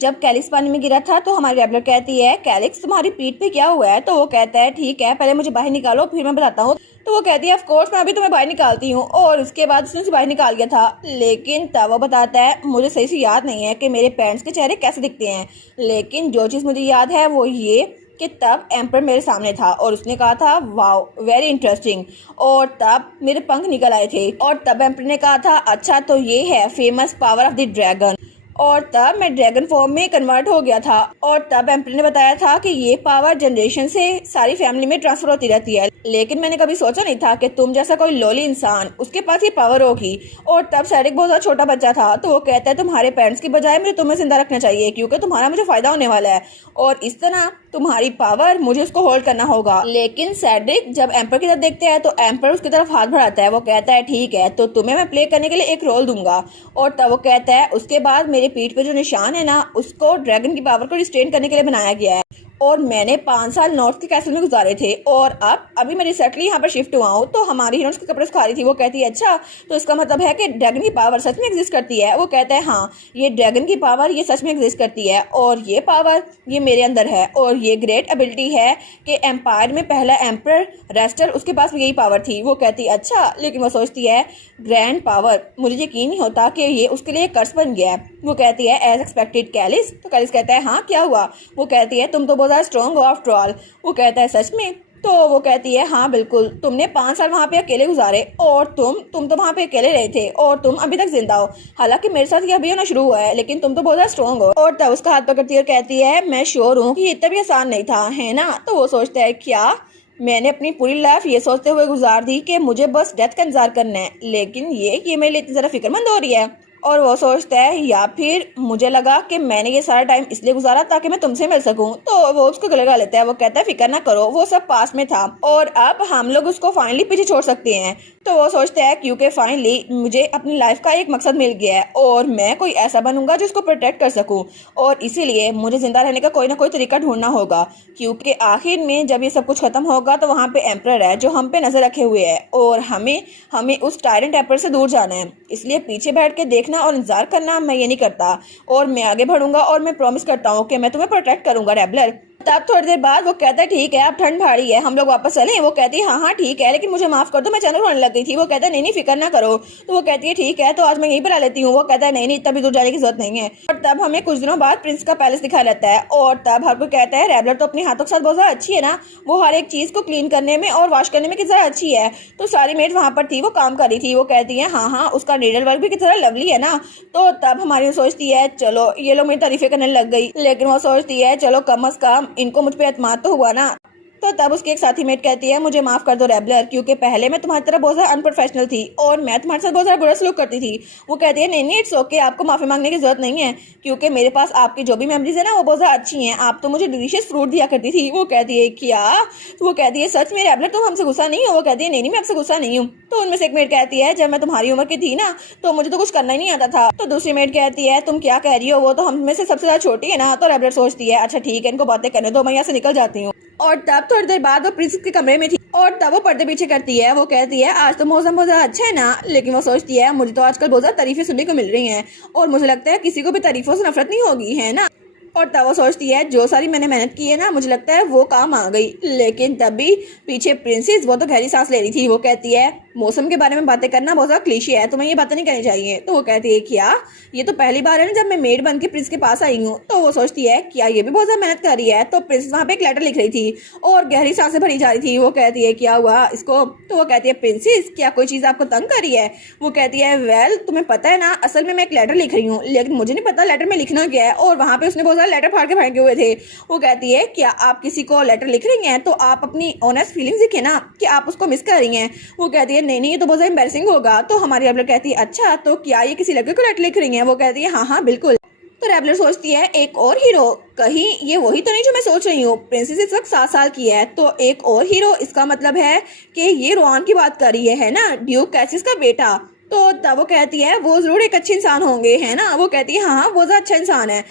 जब कैलिक्स पानी में गिरा था तो हमारी रेबलर कहती है कैलिक्स तुम्हारी पीठ पे क्या हुआ है। तो वो कहता है ठीक है पहले मुझे बाहर निकालो फिर मैं बताता हूँ। तो वो कहती है ऑफ कोर्स मैं अभी तुम्हें बाहर निकालती हूँ। और उसके बाद उसने उसे बाहर निकाल दिया था। लेकिन तब वो बताता है मुझे सही से याद नहीं है कि मेरे पेरेंट्स के चेहरे कैसे दिखते हैं, लेकिन जो चीज़ मुझे याद है वो ये कि तब एम्पर मेरे सामने था और उसने कहा था वाओ वेरी इंटरेस्टिंग। और तब मेरे पंख निकल आए थे और तब एम्पर ने कहा था अच्छा तो ये है famous power of the dragon. और तब मैं ड्रैगन फॉर्म में कन्वर्ट हो गया था। और तब एम्पर ने बताया था कि ये पावर जनरेशन से सारी फैमिली में ट्रांसफर होती रहती है, लेकिन मैंने कभी सोचा नहीं था कि तुम जैसा कोई लोली इंसान उसके पास ये पावर होगी। और तब सैरिक बहुत ज़्यादा छोटा बच्चा था तो वो कहता है तुम्हारे पेरेंट्स की बजाय मुझे तुम्हें जिंदा रखना चाहिए क्योंकि तुम्हारा मुझे फायदा होने वाला है और इस तरह तुम्हारी पावर मुझे उसको होल्ड करना होगा। लेकिन सैड्रिक जब एम्पर की तरफ देखते हैं तो एम्पर उसकी तरफ हाथ बढ़ाता है। वो कहता है ठीक है तो तुम्हें मैं प्ले करने के लिए एक रोल दूंगा। और तब वो कहता है उसके बाद मेरे पीठ पे जो निशान है ना उसको ड्रैगन की पावर को रिस्ट्रेन करने के लिए बनाया गया है और मैंने 5 साल नॉर्थ के कैसल में गुजारे थे और अभी मैं रिसेंटली यहाँ पर शिफ्ट हुआ हूँ। तो हमारी हीरोइन उसके कपड़े सुखा रही थी। वो कहती है अच्छा तो इसका मतलब है कि ड्रैगन की पावर सच में एग्जिस्ट करती है। वो कहता है हाँ ये ड्रैगन की पावर ये सच में एग्जिस्ट करती है और ये पावर ये मेरे अंदर है और ये ग्रेट एबिलिटी है कि एम्पायर में पहला एम्पर रेस्टर उसके पास भी यही पावर थी। वो कहती है अच्छा, लेकिन वो सोचती है ग्रैंड पावर मुझे यकीन नहीं होता कि ये उसके लिए कर्स बन गया है। वो कहती है एज एक्सपेक्टेड कैलिस। तो कैलिस कहता है हाँ क्या हुआ। वो कहती है तुम तो बहुत ज़्यादा स्ट्रॉन्ग हो आफ्टर ऑल। वो कहता है सच में। तो वो कहती है हाँ बिल्कुल, तुमने 5 साल वहाँ पे अकेले गुजारे और तुम तो वहाँ पे अकेले रहे थे और तुम अभी तक जिंदा हो। हालांकि मेरे साथ ये अभी होना शुरू हुआ है लेकिन तुम तो बहुत ज़्यादा स्ट्रॉन्ग हो। और तब उसका हाथ पकड़ती है और कहती है मैं श्योर हूँ कि इतना भी आसान नहीं था है ना। तो वो सोचता है क्या मैंने अपनी पूरी लाइफ ये सोचते हुए गुजार दी कि मुझे बस डेथ का इंतजार करना है, लेकिन ये मेरे लिए इतनी ज़रा फिक्रमंद हो रही है। और वो सोचता है या फिर मुझे लगा कि मैंने ये सारा टाइम इसलिए गुजारा ताकि मैं तुमसे मिल सकूं। तो वो उसको गले लगा लेता है। वो कहता है फिक्र ना करो वो सब पास में था और अब हम लोग उसको फाइनली पीछे छोड़ सकते हैं। तो वो सोचता है क्योंकि फाइनली मुझे अपनी लाइफ का एक मकसद मिल गया है और मैं कोई ऐसा बनूंगा जो उसको प्रोटेक्ट कर सकूं और इसीलिए मुझे जिंदा रहने का कोई ना कोई तरीका ढूंढना होगा क्योंकि आखिर में जब ये सब कुछ खत्म होगा तो वहाँ पे एम्परर है जो हम पे नजर रखे हुए है और हमें उस टायरेंट एम्परर से दूर जाना है। इसलिए पीछे बैठ के देखना और इंतजार करना मैं ये नहीं करता और मैं आगे बढ़ूंगा और मैं प्रॉमिस करता हूँ कि मैं तुम्हें प्रोटेक्ट करूंगा रेबलर। तब थोड़ी देर बाद वो कहता है ठीक है अब ठंड भारी है हम लोग वापस चलें। वो कहती है हाँ ठीक है लेकिन मुझे माफ कर दो मैं चैनल रोने लग गई थी। वो कहता है नहीं फिक्र ना करो। तो वो कहती है ठीक है तो आज मैं यहीं पर आ लेती हूँ। वो कहता है नहीं इतना भी दूर जाने की जरूरत नहीं है। और तब हमें कुछ दिनों बाद प्रिंस का पैलेस दिखा रहता है और तब हर कोई कहता है रेबलर तो अपने हाथों के साथ बहुत ज्यादा अच्छी है ना, वो हर एक चीज को क्लीन करने में और वॉश करने में किस तरह अच्छी है। तो सारी मेड वहां पर थी वो काम कर रही थी। वो कहती है हाँ उसका नीडल वर्क भी किस तरह लवली है ना। तो तब हमारी सोचती है चलो ये लोग मेरी तारीफें करने लग गई, लेकिन वो सोचती है चलो कम अज कम इनको मुझ पर तो हुआ ना। तो तब उसकी एक साथी मेट कहती है मुझे माफ कर दो रेबलर क्योंकि पहले मैं तुम्हारी तरह बहुत ज्यादा अनप्रोफेशनल थी और मैं तुम्हारे साथ बहुत ज्यादा बुरा सलूक करती थी। वो कहती है नहीं इट्स ओके आपको माफी मांगने की जरूरत नहीं है क्योंकि मेरे पास आपकी जो भी मेमोरीज है ना वो बहुत ज्यादा अच्छी हैं। आप तो मुझे डिलीशियस फ्रूट दिया करती थी। वो कहती है क्या। तो वो कहती है सच में रेबलर तुम हमसे गुस्सा नहीं हो। वो कहती है नहीं मैं आपसे गुस्सा नहीं हूँ। तो उनमें से एक मेट कहती है जब मैं तुम्हारी उम्र की थी ना तो मुझे तो कुछ करना ही नहीं आता था। तो दूसरी मेट कहती है तुम क्या कह रही हो वो तो हम में से सबसे ज्यादा छोटी है ना। तो रेबलर सोचती है अच्छा ठीक है इनको बातें करने दो मैं यहाँ से निकल जाती हूँ। और तब थोड़ी देर बाद वो प्रिंस के कमरे में थी और तब वो पर्दे पीछे करती है। वो कहती है आज तो मौसम बहुत ज्यादा अच्छा है ना, लेकिन वो सोचती है मुझे तो आजकल बहुत ज्यादा तारीफें सुनने को मिल रही हैं और मुझे लगता है किसी को भी तारीफों से नफरत नहीं होगी है ना। और तब वो सोचती है जो सारी मैंने मेहनत की है ना मुझे लगता है वो काम आ गई। लेकिन तब भी पीछे प्रिंसेस वो तो गहरी सांस ले रही थी। वो कहती है मौसम के बारे में बातें करना बहुत ज्यादा क्लीशे है, तुम्हें ये बातें नहीं करनी चाहिए। तो वो कहती है क्या ये तो पहली बार है ना जब मैं मेड बन के प्रिंस के पास आई हूँ। तो वो सोचती है क्या ये भी बहुत ज्यादा मेहनत कर रही है। तो प्रिंस वहाँ पे एक लेटर लिख रही थी और गहरी सांसें भरी जा रही थी। वो कहती है क्या हुआ इसको। तो वो कहती है प्रिंसेस क्या कोई चीज आपको तंग कर रही है। वो कहती है वेल तुम्हें पता है ना असल में मैं एक लेटर लिख रही हूँ लेकिन मुझे नहीं पता लेटर में लिखना क्या है और वहाँ पे उसने बहुत ज्यादा लेटर फाड़ के फेंके हुए थे। वो कहती है क्या आप किसी को लेटर लिख रही हैं तो आप अपनी ऑनेस्ट फीलिंग्स लिखे ना कि आप उसको मिस कर रही हैं। वो कहती है नहीं ये तो बहुत ज्यादा एम्बैरेसिंग होगा। तो हमारी रेबलर कहती है अच्छा तो क्या ये किसी लड़के को लेटर लिख रही हैं। वो कहती है हाँ बिल्कुल। तो रेबलर सोचती है एक और हीरो, कहीं ये वही तो नहीं जो मैं सोच रही हूँ। प्रिंसेस इस वक्त 7 साल की है तो एक और हीरो इसका मतलब है कि ये रोआन की बात कर रही है ना, ड्यूक कैसिस का बेटा। तो तब वो कहती है वो जरूर एक अच्छे इंसान होंगे है ना। वो कहती है हाँ वो ज्यादा अच्छा इंसान है।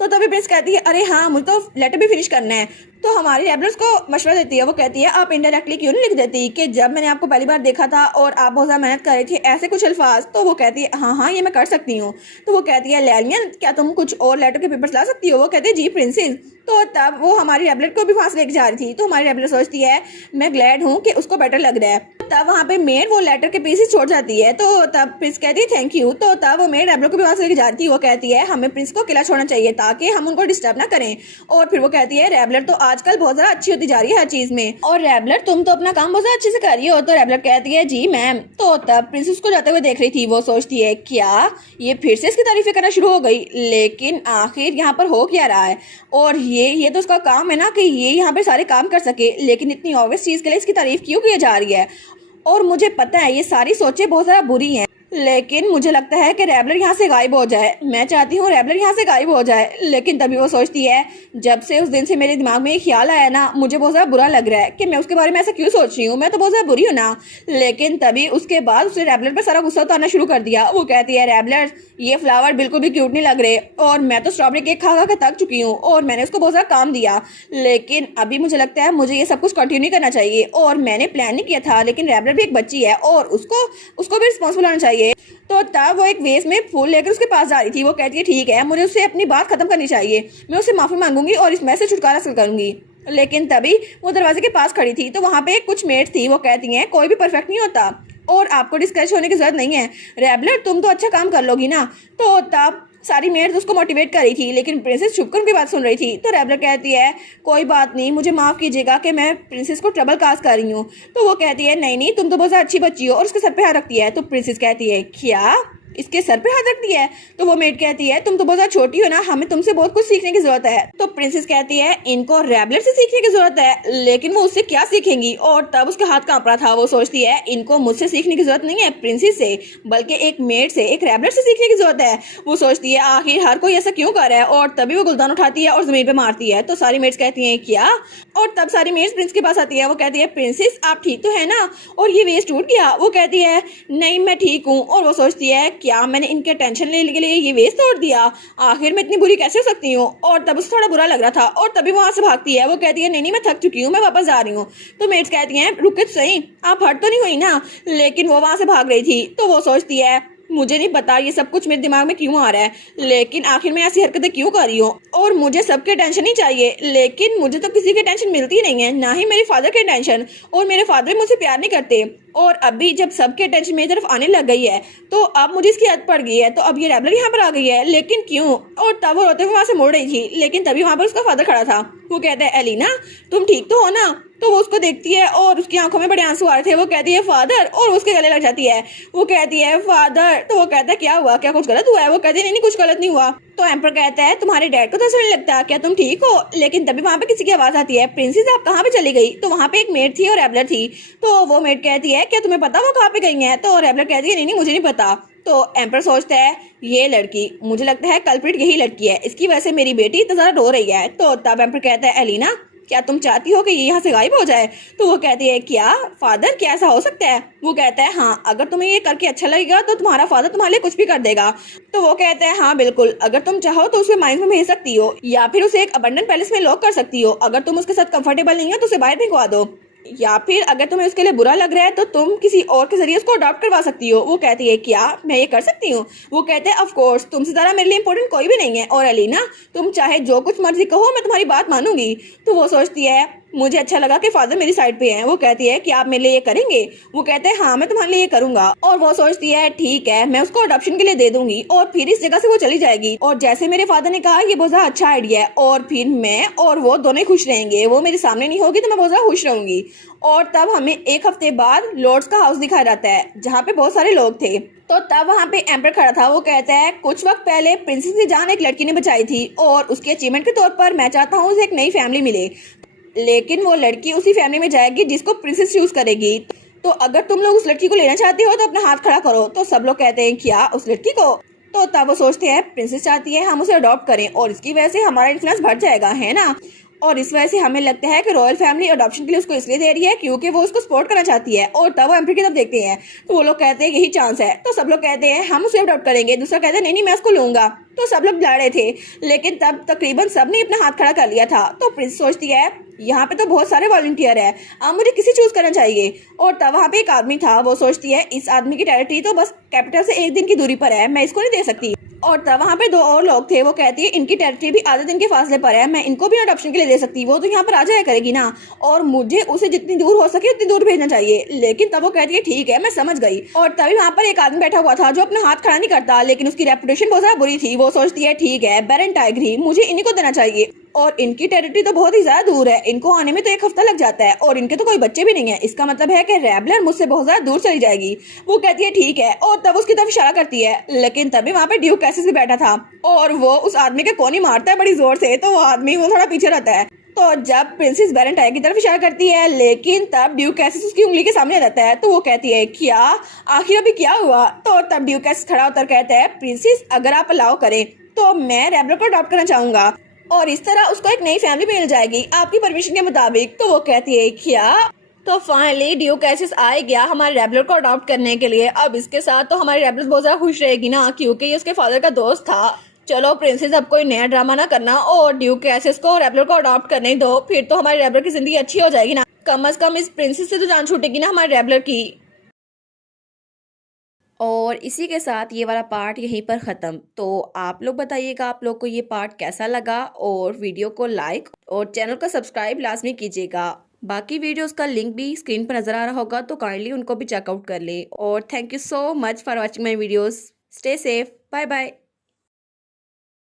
तो तभी प्रिंस कहती है अरे हाँ मुझे तो लेटर भी फिनिश करना है। तो हमारी रेबलर्स को मशवरा देती है। वो कहती है आप इनडायरेक्टली क्यों नहीं लिख देती कि जब मैंने आपको पहली बार देखा था और आप बहुत ज़्यादा मेहनत कर रही थी, ऐसे कुछ अल्फाज। तो वो कहती है हाँ हाँ ये मैं कर सकती हूँ। तो वो कहती है लैलियन क्या तुम कुछ और लेटर के पेपर्स ला सकती हो? वो कहती है जी प्रिंसेस। तो तब वो हमारी रेबलर को भी फांस लेके जा रही थी। तो हमारी रेबलर सोचती है मैं ग्लैड हूँ कि उसको बेटर लग रहा है। तब वहाँ पे मेड वो लेटर के पीसेस छोड़ जाती है। तो तब प्रिंस कहती है थैंक यू। तो तब वो मेड रेबलर को भी वहाँ से लेके जाती है। वो कहती है हमें प्रिंस को किला छोड़ना चाहिए ताकि हम उनको डिस्टर्ब ना करें। और फिर वो कहती है रेबलर तो आजकल बहुत ज़्यादा अच्छी होती जा रही है हर चीज़ में, और रेबलर तुम तो अपना काम बहुत ज़्यादा अच्छे से कर रही हो। तो रेबलर कहती है जी मैम। तो तब प्रिंस उसको जाते हुए देख रही थी। वो सोचती है क्या ये फिर से इसकी तारीफें करना शुरू हो गई, लेकिन आखिर यहाँ पर हो क्या रहा है? और ये तो उसका काम है ना कि ये यहाँ पे सारे काम कर सके, लेकिन इतनी ऑब्वियस चीज़ के लिए इसकी तारीफ क्यों की जा रही है? और मुझे पता है ये सारी सोचें बहुत ज़्यादा बुरी हैं, लेकिन मुझे लगता है कि रेबलर यहाँ से गायब हो जाए। मैं चाहती हूँ रेबलर यहाँ से गायब हो जाए। लेकिन तभी वो सोचती है जब से उस दिन से मेरे दिमाग में ये ख्याल आया ना, मुझे बहुत ज़्यादा बुरा लग रहा है कि मैं उसके बारे में ऐसा क्यों सोच रही हूँ। मैं तो बहुत ज़्यादा बुरी हूँ ना। लेकिन तभी उसके बाद उसने रेबलर पर सारा गुस्सा उतारना शुरू कर दिया। वो कहती है रेबलर ये फ्लावर बिल्कुल भी क्यूट नहीं लग रहे, और मैं तो स्ट्रॉबेरी केक खा खा के थक चुकी हूँ, और मैंने उसको बहुत ज़्यादा काम दिया। लेकिन अभी मुझे लगता है मुझे ये सब कुछ कंटिन्यू करना चाहिए, और मैंने प्लान नहीं किया था, लेकिन रेबलर भी एक बच्ची है और उसको भी रिस्पॉन्सिबल होना चाहिए। तो तब वो एक वेस में फूल लेकर उसके पास जा रही थी। वो कहती है ठीक है मुझे उससे अपनी बात खत्म करनी चाहिए, मैं उससे माफ़ी मांगूंगी और इस मैच से छुटकारा हासिल करूंगी। लेकिन तभी वो दरवाजे के पास खड़ी थी। तो वहाँ पे कुछ मेट थी। वो कहती हैं कोई भी परफेक्ट नहीं होता और आपको डिस्करेज होने की जरूरत नहीं है। रेबलर तुम तो अच्छा काम कर लोगी ना। तो तब सारी मेड्स उसको मोटिवेट कर रही थी, लेकिन प्रिंसेस छुपकर उनकी बात सुन रही थी। तो रेबलर कहती है कोई बात नहीं, मुझे माफ़ कीजिएगा कि मैं प्रिंसेस को ट्रबल कास्ट कर रही हूँ। तो वो कहती है नहीं नहीं तुम तो बहुत अच्छी बच्ची हो, और उसके सर पे हाथ रखती है। तो प्रिंसेस कहती है क्या इसके सर पे हाथ रखती है? तो वो मेड कहती है तुम तो बहुत ज़्यादा छोटी हो ना, हमें तुमसे बहुत कुछ सीखने की जरूरत है। तो प्रिंसेस कहती है इनको रेबलर से सीखने की जरूरत है, लेकिन वो उससे क्या सीखेंगी? और तब उसका हाथ कांप रहा था। वो सोचती है इनको मुझसे सीखने की जरूरत नहीं है प्रिंसेस से, बल्कि एक मेड से, एक रेबलर से सीखने की जरूरत है। वो सोचती है आखिर हर कोई ऐसा क्यों कर रहा है, और तभी वो गुलदान उठाती है और जमीन पे मारती है। तो सारी मेड्स कहती हैं क्या? और तब सारी मेड्स प्रिंस के पास आती है। वो कहती है प्रिंसेस आप ठीक तो है ना, और ये वेस्ट टूट गया? वो कहती है नहीं मैं ठीक हूँ। और वो सोचती है क्या मैंने इनके टेंशन लेने के लिए ये वेस्ट तोड़ दिया? आखिर मैं इतनी बुरी कैसे हो सकती हूँ? और तब उसे थोड़ा बुरा लग रहा था, और तभी वहां से भागती है। वो कहती है नहीं नहीं मैं थक चुकी हूँ, मैं वापस जा रही हूँ। तो मेड्स कहती हैं रुके तो सही, आप हट तो नहीं हुई ना? लेकिन वो वहां से भाग रही थी। तो वो सोचती है मुझे नहीं पता ये सब कुछ मेरे दिमाग में क्यों आ रहा है, लेकिन आखिर मैं ऐसी हरकतें क्यों कर रही हूँ? और मुझे सबके टेंशन ही चाहिए, लेकिन मुझे तो किसी की टेंशन मिलती नहीं है, ना ही मेरे फादर की टेंशन, और मेरे फादर मुझसे प्यार नहीं करते। और अभी जब सबके टेंशन मेरी तरफ आने लग गई है तो अब मुझे इसकी आदत पड़ गई है। तो अब ये रेबलर यहाँ पर आ गई है, लेकिन क्यों? और तब वो रोते हुए वहाँ से मुड़ रही थी, लेकिन तभी वहाँ पर उसका फादर खड़ा था। वो कहता है एलिना तुम ठीक तो हो ना? तो वो उसको देखती है और उसकी आंखों में बड़े आंसू आ रहे थे। वो कहती है फादर, और उसके गले लग जाती है। वो कहती है फादर। तो वो कहता है क्या हुआ, क्या कुछ गलत हुआ है? वो कहती है नहीं नहीं कुछ गलत नहीं हुआ। तो एम्पर कहता है तुम्हारे डैड को तो ऐसा नहीं लगता, क्या तुम ठीक हो? लेकिन तभी वहाँ पे किसी की आवाज आती है प्रिंसेस आप कहाँ पे चली गई? तो वहाँ पे एक मेड थी और रेबलर थी। तो वो मेड कहती है क्या तुम्हें पता वो कहाँ पे गई है? तो रेबलर कहती है नहीं नहीं मुझे नहीं पता। तो एम्पर सोचता है ये लड़की, मुझे लगता है कल्प्रिट यही लड़की है, इसकी वजह से मेरी बेटी इतना ज़्यादा रो रही है। तो तब एम्पर कहता है एलिना क्या तुम चाहती हो कि ये यहाँ से गायब हो जाए? तो वो कहती है क्या फादर क्या ऐसा हो सकता है? वो कहता है हाँ अगर तुम्हें ये करके अच्छा लगेगा तो तुम्हारा फादर तुम्हारे लिए कुछ भी कर देगा। तो वो कहता है हाँ बिल्कुल, अगर तुम चाहो तो उसे माइंस में भेज सकती हो, या फिर उसे एक अबंडन पैलेस में लॉक कर सकती हो। अगर तुम उसके साथ कंफर्टेबल नहीं हो तो उसे बाहर भिजवा दो, या फिर अगर तुम्हें उसके लिए बुरा लग रहा है तो तुम किसी और के जरिए उसको अडॉप्ट करवा सकती हो। वो कहती है क्या मैं ये कर सकती हूँ? वो कहते हैं ऑफ कोर्स, तुमसे ज़्यादा मेरे लिए इंपॉर्टेंट कोई भी नहीं है, और एलिना तुम चाहे जो कुछ मर्जी कहो मैं तुम्हारी बात मानूंगी। तो वो सोचती है मुझे अच्छा लगा कि फादर मेरी साइड पे हैं। वो कहती है कि आप मेरे लिए ये करेंगे? वो कहते हैं हाँ मैं तुम्हारे लिए ये करूंगा। और वो सोचती है ठीक है मैं उसको अडॉप्शन के लिए दे दूंगी, और फिर इस जगह से वो चली जाएगी। और जैसे मेरे फादर ने कहा ये बहुत ज्यादा अच्छा आइडिया है, और फिर मैं और वो दोनों ही खुश रहेंगे। वो मेरे सामने नहीं होगी तो मैं बहुत ज्यादा खुश रहूंगी। और तब हमें एक हफ्ते बाद लॉर्ड्स का हाउस दिखाया जाता है जहाँ पे बहुत सारे लोग थे। तो तब वहाँ पे एम्पर खड़ा था। वो कहता है कुछ वक्त पहले प्रिंसेस की जान एक लड़की ने बचाई थी, और उसके अचीवमेंट के तौर पर मैं चाहता हूँ उसे एक नई फैमिली मिले, लेकिन वो लड़की उसी फैमिली में जाएगी जिसको प्रिंसेस चूज करेगी। तो अगर तुम लोग उस लड़की को लेना चाहते हो तो अपना हाथ खड़ा करो। तो सब लोग कहते हैं क्या उस लड़की को? तो तब वो सोचते हैं प्रिंसेस चाहती है हम उसे अडॉप्ट करें, और इसकी वजह से हमारा इन्फ्लुएंस बढ़ जाएगा, है ना? और इस वजह से हमें लगता है कि रॉयल फैमिली अडॉप्शन के लिए उसको इसलिए दे रही है क्योंकि वो उसको सपोर्ट करना चाहती है। और तब वो एम्पर की तरफ देखते हैं तो वो लोग कहते हैं यही चांस है। तो सब लोग कहते हैं हम उसे अडॉप्ट करेंगे। दूसरा कहते हैं नहीं नहीं मैं उसको लूंगा। तो सब लोग लड़ रहे थे, लेकिन तब तकरीबन सब ने अपना हाथ खड़ा कर लिया था। तो प्रिंस सोचती है यहाँ पे तो बहुत सारे वॉलंटियर है, अब मुझे किसी चूज करना चाहिए। और तब वहाँ पे एक आदमी था, वो सोचती है इस आदमी की टेरिटरी तो बस कैपिटल से 1 दिन की दूरी पर है, मैं इसको नहीं दे सकती। और तब वहाँ पे 2 और लोग थे, वो कहती है इनकी टेरिटरी भी आधे दिन के फासले पर है, मैं इनको भी अडॉप्शन के लिए दे सकती, वो तो यहाँ पर आ जाया करेगी ना, और मुझे उसे जितनी दूर हो सके उतनी दूर भेजना चाहिए। लेकिन तब वो कहती है ठीक है, मैं समझ गई। और तभी वहाँ पर एक आदमी बैठा हुआ था जो अपना हाथ खड़ा नहीं करता, लेकिन उसकी रेपुटेशन बहुत ज्यादा बुरी थी। वो सोचती है ठीक है, बेरेंट टाइग्री मुझे इन्हीं को देना चाहिए, और इनकी टेरिटरी तो बहुत ही ज्यादा दूर है, इनको आने में तो 1 हफ्ता लग जाता है, और इनके तो कोई बच्चे भी नहीं है, इसका मतलब है कि रेबलर मुझसे बहुत ज्यादा दूर चली जाएगी। वो कहती है ठीक है, और तब उसकी तरफ इशारा करती है। लेकिन तभी वहाँ पे ड्यूक कैसिस भी बैठा था, और वो उस आदमी के कोनी मारता है बड़ी जोर से, तो वो आदमी वो थोड़ा पीछे रहता है। तो जब प्रिंसेस बेरेंटाइन की तरफ इशारा करती है, लेकिन तब ड्यूक कैसिस उसकी उंगली के सामने रहता है, तो वो कहती है क्या आखिर अभी क्या हुआ। तो तब ड्यूक कैसिस खड़ा होकर कहता है प्रिंसेस अगर आप अलाउ करें तो मैं रेबलर को अडॉप्ट करना चाहूंगा, और इस तरह उसको एक नई फैमिली मिल जाएगी आपकी परमिशन के मुताबिक। तो वो कहती है क्या। तो फाइनली ड्यूक कैसिस आ गया हमारे रेबलर को अडॉप्ट करने के लिए। अब इसके साथ तो हमारी रेबलर बहुत ज्यादा खुश रहेगी ना, क्योंकि ये उसके फादर का दोस्त था। चलो प्रिंसेस अब कोई नया ड्रामा ना करना और ड्यूक कैसिस को रेबलर को अडॉप्ट करने दो, फिर तो हमारी रेबलर की जिंदगी अच्छी हो जाएगी ना, कम से कम इस प्रिंसेस से तो जान छूटेगी ना हमारे रेबलर की। और इसी के साथ ये वाला पार्ट यहीं पर ख़त्म। तो आप लोग बताइएगा आप लोग को ये पार्ट कैसा लगा, और वीडियो को लाइक और चैनल को सब्सक्राइब लाजमी कीजिएगा। बाकी वीडियोस का लिंक भी स्क्रीन पर नज़र आ रहा होगा, तो काइंडली उनको भी चेकआउट कर ले। और thank you so much for watching my videos. Stay safe, bye bye.